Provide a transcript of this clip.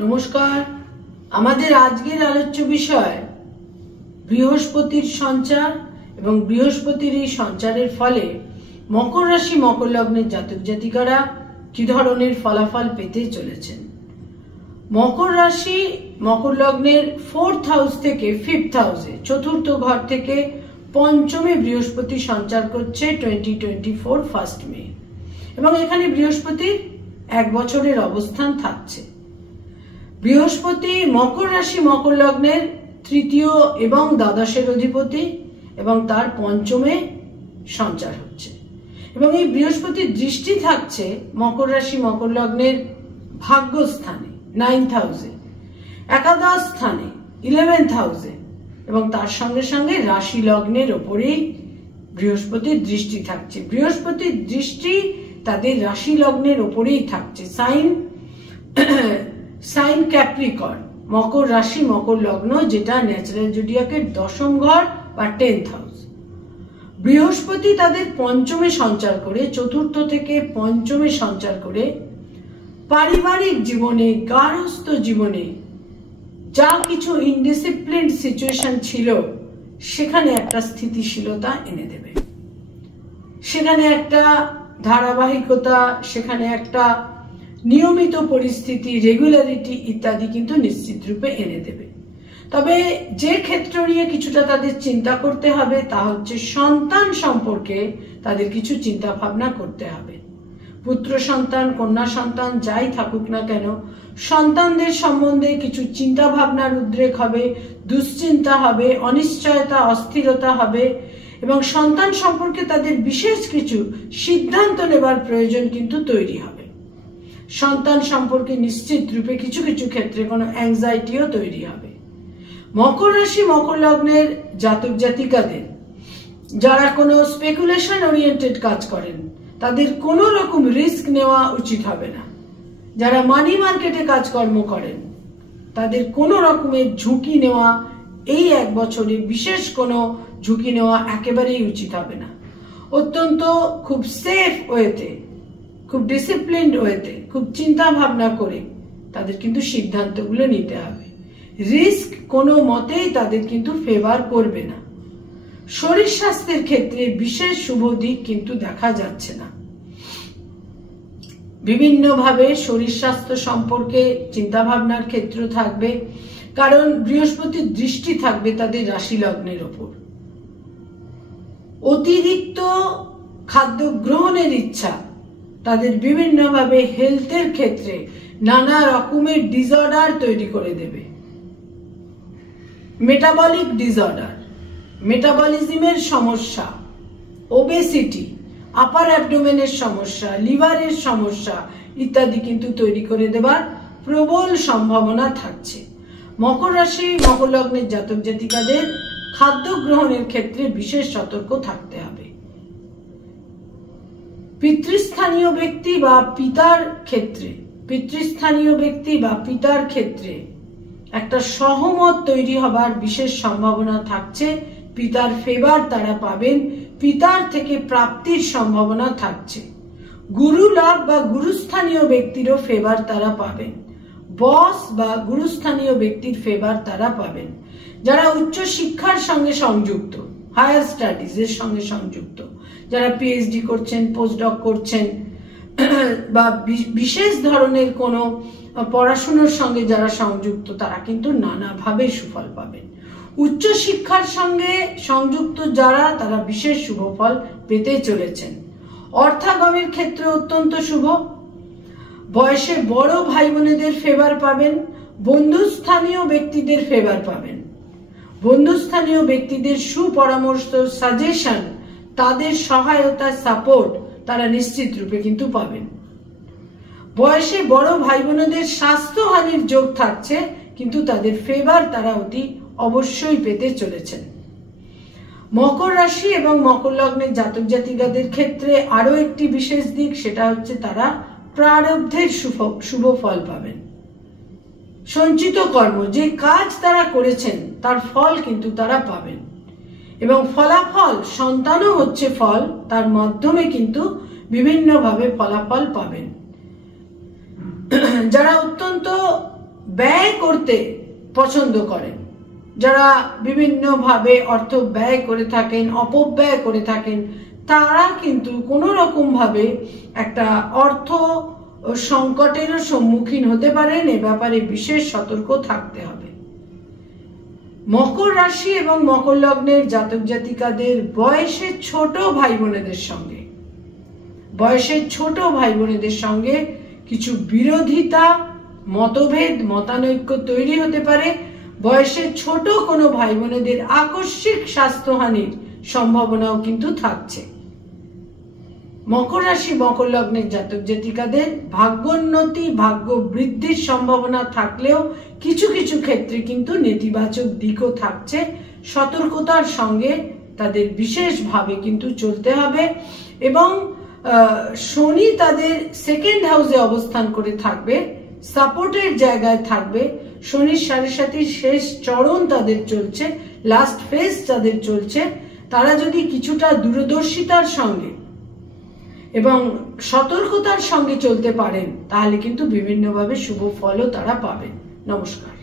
নমস্কার। আমাদের আজকের আলোচ্য বিষয় বৃহস্পতির সঞ্চার এবং বৃহস্পতির এই সঞ্চারের ফলে মকর রাশি মকর লগ্নের জাতক জাতিকারা কি ধরনের ফলাফল পেতে চলেছেন। মকর রাশি মকর লগ্নের 4th হাউস থেকে 5th হাউসে, চতুর্থ ঘর থেকে পঞ্চমে বৃহস্পতি সঞ্চার করছে 2024 1 মে, এবং এখানে বৃহস্পতির 1 বছরের অবস্থান থাকছে। বৃহস্পতি মকর রাশি মকর লগ্নের তৃতীয় এবং দ্বাদশের অধিপতি এবং তার পঞ্চমে সঞ্চার হচ্ছে, এবং এই বৃহস্পতির দৃষ্টি থাকছে মকর রাশি মকর লগ্নের ভাগ্যস্থানে 9th হাউসে, একাদশ স্থানে 11th হাউসে, এবং তার সঙ্গে সঙ্গে রাশি লগ্নের ওপরেই বৃহস্পতির দৃষ্টি থাকছে। বৃহস্পতির দৃষ্টি তাদের রাশি লগ্নের ওপরেই থাকছে। সাইন ক্যাপ্রিকর্ন, মকর রাশি মকর লগ্ন, যেটা ন্যাচারাল জোডিয়াকের 10ম ঘর বা 10th হাউস। বৃহস্পতি তাদের পঞ্চমে সঞ্চার করে, চতুর্থ থেকে পঞ্চমে সঞ্চার করে পারিবারিক জীবনে, গার্হস্থ্য জীবনে যা কিছু ইনডিসিপ্লিন সিচুয়েশন ছিল সেখানে একটা স্থিতিশীলতা এনে দেবে, সেখানে একটা ধারাবাহিকতা, সেখানে একটা নিয়মিত পরিস্থিতি, রেগুলারিটি ইত্যাদি কিন্তু নিশ্চিত রূপে এনে দেবে। তবে যে ক্ষেত্র নিয়ে কিছুটা তাদের চিন্তা করতে হবে তা হচ্ছে সন্তান সম্পর্কে তাদের কিছু চিন্তা ভাবনা করতে হবে। পুত্র সন্তান, কন্যা সন্তান যাই থাকুক না কেন, সন্তানদের সম্বন্ধে কিছু চিন্তা ভাবনার উদ্রেক হবে, দুশ্চিন্তা হবে, অনিশ্চয়তা, অস্থিরতা হবে, এবং সন্তান সম্পর্কে তাদের বিশেষ কিছু সিদ্ধান্ত নেবার প্রয়োজন কিন্তু তৈরি হবে। সন্তান সম্পর্কে নিশ্চিত রূপে কিছু কিছু ক্ষেত্রে কোনো অ্যাংজাইটিও তৈরি হবে। মকর রাশি মকর লগ্নের জাতক জাতিকাদের যারা কোনো স্পেকুলেশন ওরিয়েন্টেড কাজ করেন তাদের কোনো রকম রিস্ক নেওয়া উচিত হবে না। যারা মানি মার্কেটে কাজকর্ম করেন তাদের কোনো রকমের ঝুঁকি নেওয়া, এই 1 বছরে বিশেষ কোনো ঝুঁকি নেওয়া একেবারেই উচিত হবে না। অত্যন্ত খুব সেফ ওয়েতে, খুব ডিসিপ্লিনড ওয়েতে, খুব চিন্তা ভাবনা করে তাদের কিন্তু সিদ্ধান্তগুলো নিতে হবে। রিস্ক কোনো মতেই তাদের কিন্তু ফেভার করবে না। শরীর স্বাস্থ্যের ক্ষেত্রে বিশেষ শুভ দিক কিন্তু দেখা যাচ্ছে না। বিভিন্নভাবে শরীর স্বাস্থ্য সম্পর্কে চিন্তা ভাবনার ক্ষেত্র থাকবে, কারণ বৃহস্পতির দৃষ্টি থাকবে তাদের রাশি লগ্নের ওপর। অতিরিক্ত খাদ্য গ্রহণের ইচ্ছা তাদের বিভিন্নভাবে হেলথের ক্ষেত্রে নানা রকমের ডিসঅর্ডার তৈরি করে দেবে। মেটাবলিক ডিসঅর্ডার, মেটাবলিজমের সমস্যা, ওবেসিটি, আপার অ্যাবডোমেনের সমস্যা, লিভারের সমস্যা ইত্যাদি কিন্তু তৈরি করে দেবার প্রবল সম্ভাবনা থাকছে। মকর রাশি মকর লগ্নের জাতক জাতিকাদের খাদ্য গ্রহণের ক্ষেত্রে বিশেষ সতর্ক থাকতে হবে। পিতৃস্থানীয় ব্যক্তি বা পিতার ক্ষেত্রে, পিতৃস্থানীয় ব্যক্তি বা পিতার ক্ষেত্রে একটা সহমত তৈরি হবার বিশেষ সম্ভাবনা থাকছে। পিতার ফেভার তারা পাবেন, পিতার থেকে প্রাপ্তির সম্ভাবনা থাকছে। গুরু লাভ বা গুরুস্থানীয় ব্যক্তিরও ফেভার তারা পাবেন, বস বা গুরুস্থানীয় ব্যক্তির ফেভার তারা পাবেন। যারা উচ্চ শিক্ষার সঙ্গে সংযুক্ত, হায়ার স্টাডিজ এর সঙ্গে সংযুক্ত, যারা পিএইচডি করছেন, পোস্টডক করছেন, বা বিশেষ ধরনের কোনো পড়াশোনার সঙ্গে যারা সংযুক্ত, তারা কিন্তু নানাভাবে সুফল পাবেন। উচ্চ শিক্ষার সঙ্গে সংযুক্ত যারা, তারা বিশেষ শুভ ফল পেতে চলেছেন। অর্থাগমের ক্ষেত্রে অত্যন্ত শুভ। বয়সে বড় ভাই বোনেদের ফেভার পাবেন, বন্ধুস্থানীয় ব্যক্তিদের ফেভার পাবেন। বন্ধুস্থানীয় ব্যক্তিদের সুপরামর্শ, সাজেশন, তাদের সহায়তা, সাপোর্ট তারা নিশ্চিত রূপে কিন্তু পাবেন। বয়সে বড় ভাই বোনেদের স্বাস্থ্যহানির যোগ থাকছে, কিন্তু তাদের ফেভার তারা অতি অবশ্যই পেতে চলেছেন। মকর রাশি এবং মকর লগ্নের জাতক জাতিকাদের ক্ষেত্রে আরো একটি বিশেষ দিক, সেটা হচ্ছে তারা প্রারব্ধের শুভ ফল পাবেন। সঞ্চিত কর্ম, যে কাজ তারা করেছেন তার ফল কিন্তু তারা পাবেন, এবং ফলাফল, সন্তানও হচ্ছে ফল, তার মাধ্যমে কিন্তু বিভিন্নভাবে ফলাফল পাবেন। যারা অত্যন্ত ব্যয় করতে পছন্দ করেন, যারা বিভিন্নভাবে অর্থ ব্যয় করে থাকেন, অপব্যয় করে থাকেন, তারা কিন্তু কোনো রকম ভাবে একটা অর্থ সংকটেরও সম্মুখীন হতে পারেন। এ ব্যাপারে বিশেষ সতর্ক থাকতে হবে। মকর রাশি এবং মকর লগ্নের জাতক জাতিকাদের বয়সের ছোট ভাই বোনেদের সঙ্গে কিছু বিরোধিতা, মতভেদ, মতানৈক্য তৈরি হতে পারে। বয়সের ছোট কোনো ভাই বোনেদের আকস্মিক স্বাস্থ্যহানির সম্ভাবনাও কিন্তু থাকছে। মকর রাশি মকর লগ্নের জাতক জাতিকাদের ভাগ্যোন্নতি, ভাগ্য বৃদ্ধির সম্ভাবনা থাকলেও কিছু কিছু ক্ষেত্রে কিন্তু নেতিবাচক দিকও থাকছে। সতর্কতার সঙ্গে তাদের বিশেষভাবে কিন্তু চলতে হবে। এবং শনি তাদের সেকেন্ড হাউসে অবস্থান করে থাকবে, সাপোর্টের জায়গায় থাকবে। শনির 7.5 শেষ চরণ তাদের চলছে, লাস্ট ফেজ তাদের চলছে। তারা যদি কিছুটা দূরদর্শিতার সঙ্গে এবং সতর্কতার সঙ্গে চলতে পারেন, তাহলে কিন্তু বিভিন্নভাবে শুভ ফলও তারা পাবেন। নমস্কার।